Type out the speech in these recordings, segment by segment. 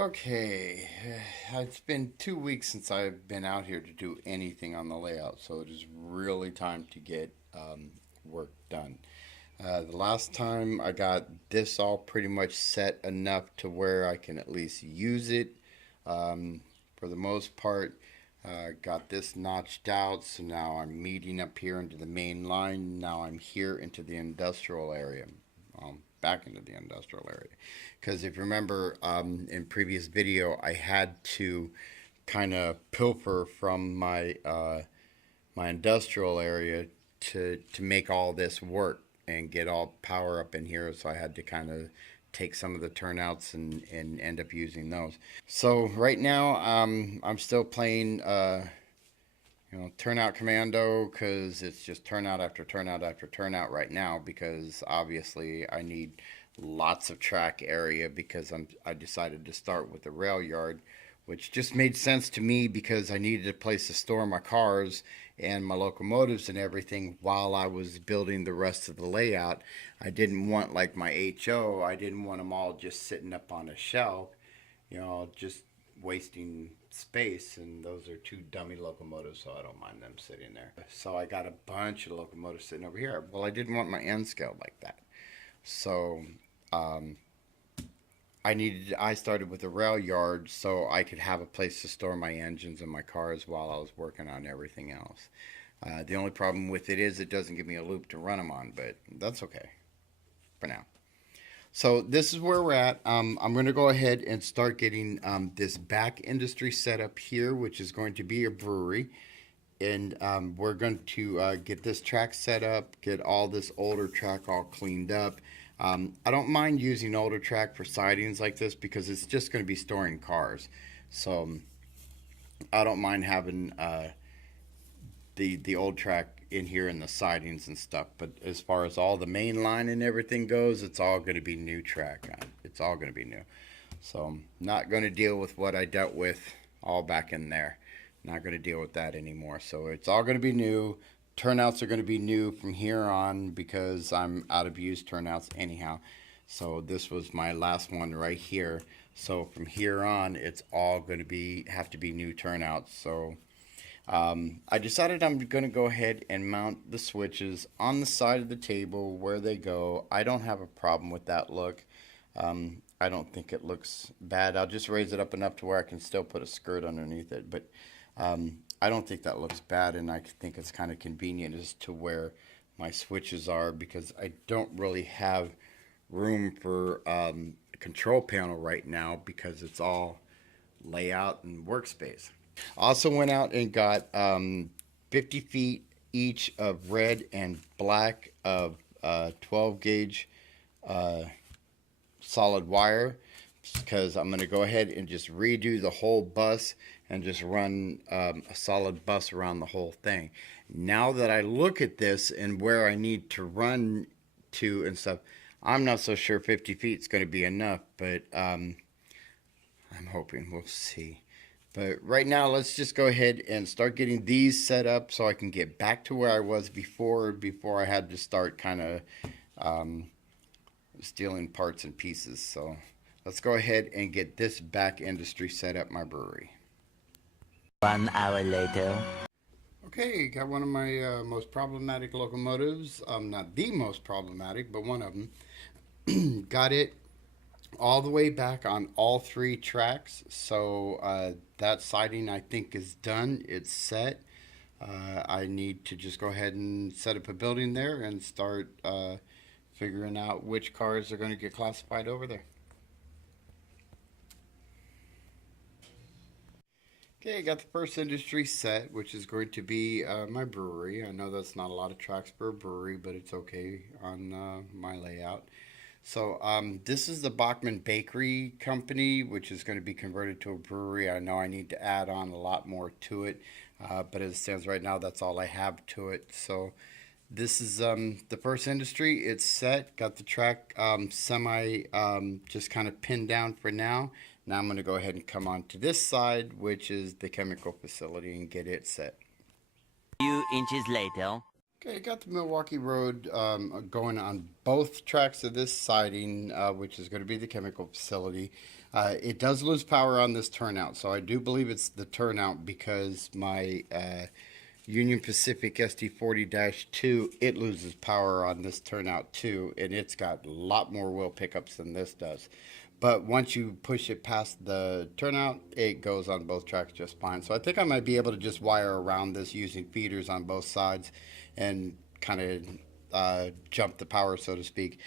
Okay, it's been 2 weeks since I've been out here to do anything on the layout, so it is really time to get work done. The last time I got this all pretty much set enough to where I can at least use it. For the most part, got this notched out, so now I'm meeting up here into the main line. Now I'm here into the industrial area. Back into the industrial area, because if you remember, in previous video I had to kind of pilfer from my industrial area to make all this work and get all power up in here, so I had to kind of take some of the turnouts and end up using those. So right now I'm still playing turnout commando, because it's just turnout after turnout after turnout right now, because obviously I need lots of track area, because I decided to start with the rail yard, which just made sense to me because I needed a place to store my cars and my locomotives and everything while I was building the rest of the layout. I didn't want, like my HO, I didn't want them all just sitting up on a shelf, just wasting space, and those are two dummy locomotives, so I don't mind them sitting there. So I got a bunch of locomotives sitting over here. Well, I didn't want my end scale like that, so I started with a rail yard so I could have a place to store my engines and my cars while I was working on everything else. The only problem with it is it doesn't give me a loop to run them on, but that's okay for now. So this is where we're at. I'm going to go ahead and start getting this back industry set up here, which is going to be a brewery. And we're going to get this track set up, get all this older track all cleaned up. I don't mind using older track for sidings like this because it's just going to be storing cars. So I don't mind having the old track in here in the sidings and stuff, but as far as all the main line and everything goes, it's all going to be new track. It's all going to be new, so I'm not going to deal with what I dealt with all back in there. Not going to deal with that anymore, so it's all going to be new. Turnouts are going to be new from here on because I'm out of used turnouts anyhow. So this was my last one right here, so from here on it's all going to have to be new turnouts. So I decided I'm going to go ahead and mount the switches on the side of the table where they go. I don't have a problem with that look. I don't think it looks bad. I'll just raise it up enough to where I can still put a skirt underneath it. But I don't think that looks bad, and I think it's kind of convenient as to where my switches are, because I don't really have room for a control panel right now because it's all layout and workspace. Also went out and got 50 feet each of red and black of 12 gauge solid wire, because I'm going to go ahead and just redo the whole bus and just run a solid bus around the whole thing. Now that I look at this and where I need to run to and stuff, I'm not so sure 50 feet is going to be enough, but I'm hoping. We'll see. But right now, let's just go ahead and start getting these set up so I can get back to where I was before I had to start kind of stealing parts and pieces. So let's go ahead and get this back industry set up, my brewery. 1 hour later. Okay, got one of my most problematic locomotives. Not the most problematic, but one of them. Got it all the way back on all 3 tracks, so that siding I think is done. It's set. I need to just go ahead and set up a building there and start figuring out which cars are going to get classified over there. Okay, got the first industry set, which is going to be my brewery. I know that's not a lot of tracks for a brewery, but it's okay on my layout. So this is the Bachman Bakery Company, which is going to be converted to a brewery. I know I need to add on a lot more to it, but as it stands right now, that's all I have to it. So this is the first industry. It's set. Got the track semi just kind of pinned down for now. Now I'm going to go ahead and come on to this side, which is the chemical facility, and get it set. Few inches later. Okay, got the Milwaukee Road going on both tracks of this siding, which is going to be the chemical facility. It does lose power on this turnout, so I do believe it's the turnout because my Union Pacific SD40-2, it loses power on this turnout too, and it's got a lot more wheel pickups than this does. But once you push it past the turnout, it goes on both tracks just fine. So I think I might be able to just wire around this using feeders on both sides and kind of jump the power, so to speak.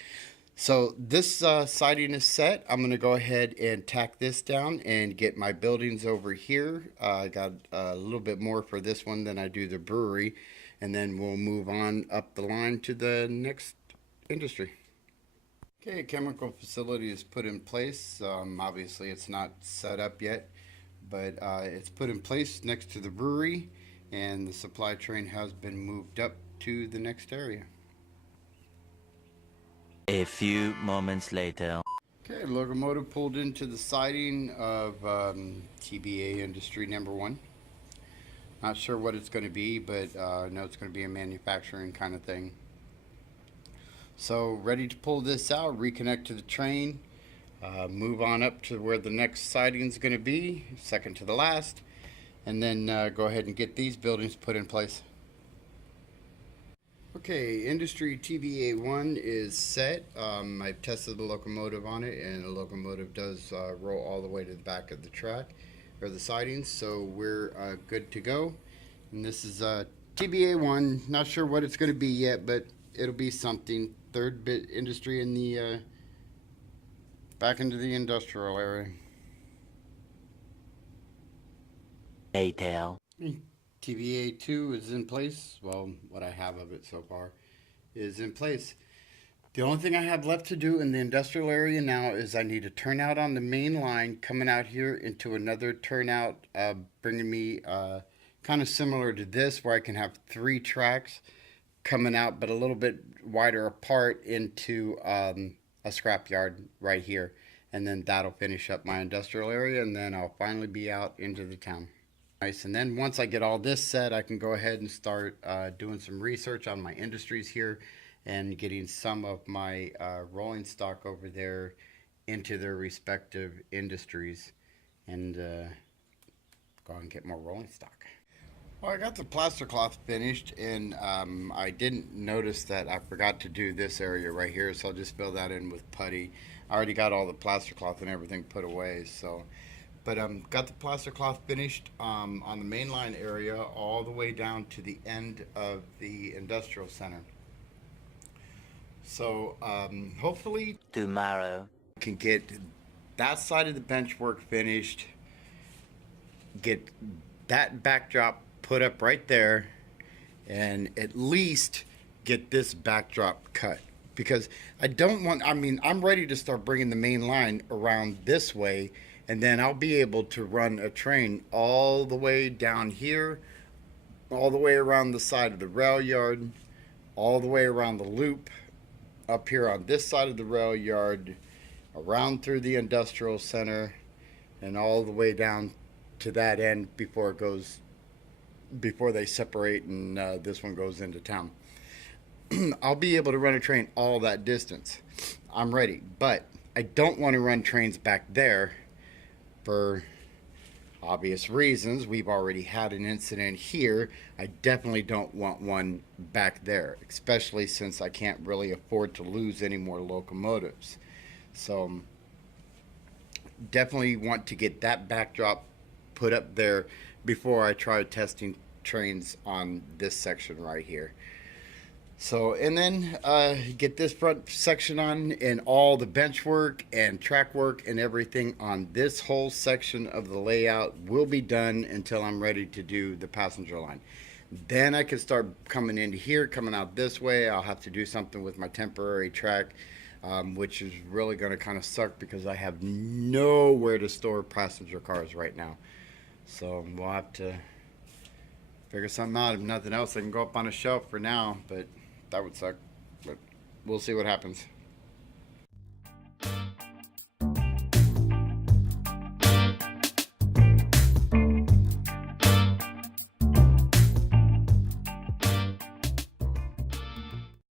So this siding is set. I'm going to go ahead and tack this down and get my buildings over here. I got a little bit more for this one than I do the brewery. And then we'll move on up the line to the next industry. Okay, chemical facility is put in place. Obviously, it's not set up yet, but it's put in place next to the brewery, and the supply train has been moved up to the next area. A few moments later. Okay, locomotive pulled into the siding of TBA Industry Number 1. Not sure what it's going to be, but I know it's going to be a manufacturing kind of thing. So ready to pull this out, reconnect to the train, move on up to where the next siding is going to be, second to the last, and then go ahead and get these buildings put in place. Okay, Industry TBA 1 is set. I've tested the locomotive on it, and the locomotive does roll all the way to the back of the track, or the sidings, so we're good to go. And this is TBA 1, not sure what it's going to be yet, but it'll be something. Third bit industry in the back into the industrial area. Later. TBA 2 is in place. Well, what I have of it so far is in place. The only thing I have left to do in the industrial area now is I need to turn out on the main line, coming out here into another turnout, bringing me kind of similar to this, where I can have 3 tracks coming out, but a little bit wider apart into a scrapyard right here. And then that'll finish up my industrial area, and then I'll finally be out into the town. Nice. And then once I get all this set, I can go ahead and start doing some research on my industries here and getting some of my rolling stock over there into their respective industries, and go and get more rolling stock. Well, I got the plaster cloth finished, and I didn't notice that I forgot to do this area right here, so I'll just fill that in with putty. I already got all the plaster cloth and everything put away, so. But got the plaster cloth finished on the main line area all the way down to the end of the industrial center. So hopefully Tomorrow. I can get that side of the bench work finished, get that backdrop put up right there, and at least get this backdrop cut, because I don't want, I mean, I'm ready to start bringing the main line around this way, and then I'll be able to run a train all the way down here, all the way around the side of the rail yard, all the way around the loop, up here on this side of the rail yard, around through the industrial center, and all the way down to that end before it goes, before they separate and this one goes into town. I'll be able to run a train all that distance. I'm ready, but I don't want to run trains back there for obvious reasons. We've already had an incident here. I definitely don't want one back there, especially since I can't really afford to lose any more locomotives. So definitely want to get that backdrop put up there before I try testing trains on this section right here. So, and then get this front section on, and all the bench work and track work and everything on this whole section of the layout will be done until I'm ready to do the passenger line. Then I can start coming into here, coming out this way. I'll have to do something with my temporary track, which is really going to kind of suck because I have nowhere to store passenger cars right now. So we'll have to figure something out. If nothing else, I can go up on a shelf for now, but that would suck. But we'll see what happens.